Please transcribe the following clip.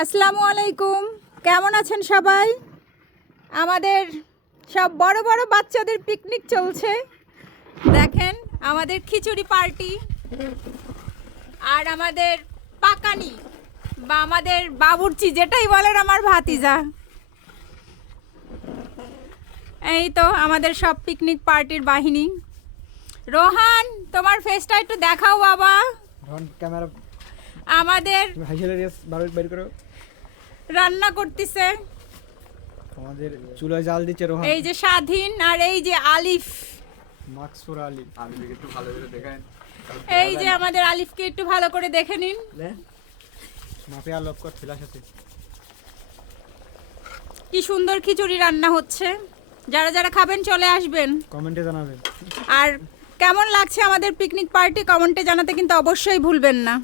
আসসালামু আলাইকুম, কেমন আছেন সবাই? আমাদের সব বড় বড় বাচ্চাদের পিকনিক চলছে। দেখেন আমাদের খিচুড়ি পার্টি আর আমাদের পাকানি বা আমাদের বাবুর্চি, যেটাই বলেন আমার ভাতিজা। এই তো আমাদের সব পিকনিক পার্টির বাহিনী। রোহান, তোমার ফেসটা একটু দেখাও বাবা। ক্যামেরা আমাদের বের করো। রান্না করতেছে, আমাদের চুলায় জাল দিচ্ছে রোহান। এই যে স্বাধীন আর এই যে আলিফ। মাকসুর আলী, আমি একটু ভালো করে দেখাই। এই যে আমাদের আলিফকে একটু ভালো করে দেখে নিন। মাফিয়া লোক কর ফিলাস আছে। কি সুন্দর খিচুড়ি রান্না হচ্ছে। যারা যারা খাবেন চলে আসবেন, কমেন্টে জানাবেন। আর কেমন লাগছে আমাদের পিকনিক পার্টি কমেন্টে জানাতে কিন্তু অবশ্যই ভুলবেন না।